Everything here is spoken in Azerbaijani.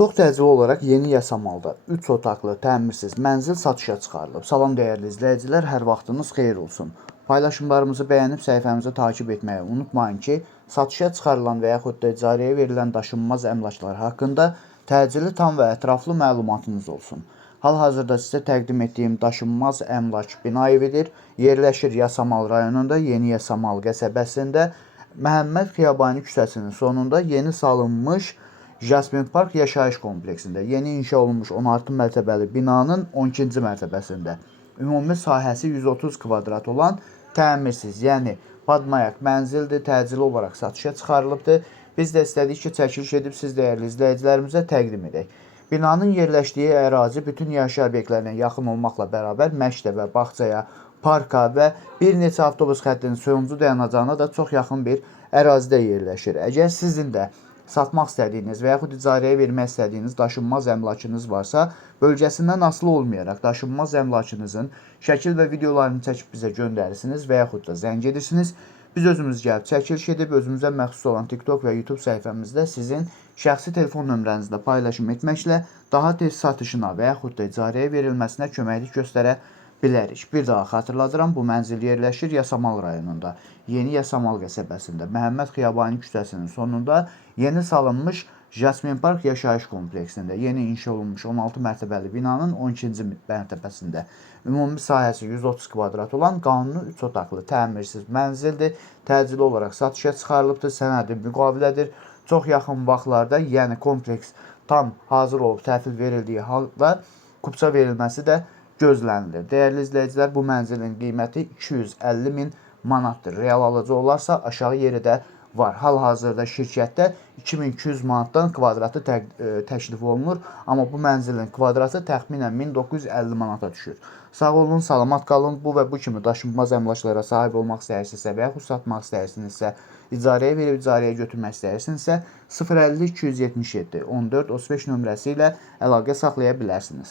Çox təcili olaraq yeni Yasamalda 3 otaqlı, təmirsiz mənzil satışa çıxarılıb. Salam dəyərli izləyicilər, hər vaxtınız xeyir olsun. Paylaşımlarımızı bəyənib səhifəmizi takib etməyi unutmayın ki, satışa çıxarılan və yaxud da icarəyə verilən daşınmaz əmlaklar haqqında təcili, tam və ətraflı məlumatınız olsun. Hal-hazırda sizə təqdim etdiyim daşınmaz əmlak bina evidir. Yerləşir Yasamal rayonunda, Yeni Yasamal qəsəbəsində, Məhəmməd Xiyabani küçəsinin sonunda yeni salınmış Jasmin Park yaşayış kompleksində, yeni inşa olunmuş 16 mərtəbəli binanın 12-ci mərtəbəsində ümumi sahəsi 130 kvadrat olan təmirsiz, yəni padmayak mənzildir, təcili olaraq satışa çıxarılıbdır. Biz də istədik ki, çəkiliş edib siz dəyərli izləyicilərimizə təqdim edək. Binanın yerləşdiyi ərazi bütün yaşayış obyektlərinə yaxın olmaqla bərabər məktəbə, bağçaya, parka və bir neçə avtobus xəttinin sonuncu dayanacağına da çox yaxın bir ərazidə yerləşir. Əgər sizin də satmaq istədiyiniz və yaxud icarəyə vermək istədiyiniz daşınmaz əmlakınız varsa, bölgəsindən asılı olmayaraq daşınmaz əmlakınızın şəkil və videolarını çəkib bizə göndərirsiniz və yaxud da zəng edirsiniz. Biz özümüz gəlib çəkiliş edib özümüzə məxsus olan TikTok və YouTube səhifəmizdə sizin şəxsi telefon nömrənizlə paylaşım etməklə daha tez satışına və yaxud da icarəyə verilməsinə köməklik göstərə bilərik. Bir daha xatırladıram, bu mənzil yerləşir Yasamal rayonunda, Yeni Yasamal qəsəbəsində, Məhəmməd Xiyabani küçəsinin sonunda yeni salınmış Jasmin Park yaşayış kompleksində, yeni inşa olunmuş 16 mərtəbəli binanın 12-ci mərtəbəsində ümumi sahəsi 130 kvadrat olan qanuni 3 otaqlı təmirsiz mənzildir. Təcili olaraq satışa çıxarılıbdır, sənədi müqavilədir. Çox yaxın vaxtlarda, yəni kompleks tam hazır olub təhvil verildiyi halda kupça verilməsi də gözlənilir. Dəyərli izləyicilər, bu mənzilin qiyməti 250 min manatdır. Real alıcı olarsa aşağı yeri də var. Hal-hazırda şirkətdə 2200 manatdan kvadratı təklif olunur, amma bu mənzilin kvadratı təxminən 1950 manata düşür. Sağ olun, salamat qalın. Bu və bu kimi daşınmaz əmlaklara sahib olmaq istəyirsinizsə və yaxud satmaq istəyirsinizsə, icarəyə verib icarəyə götürmək istəyirsinizsə 050 277 14 35 nömrəsi ilə əlaqə saxlaya bilərsiniz.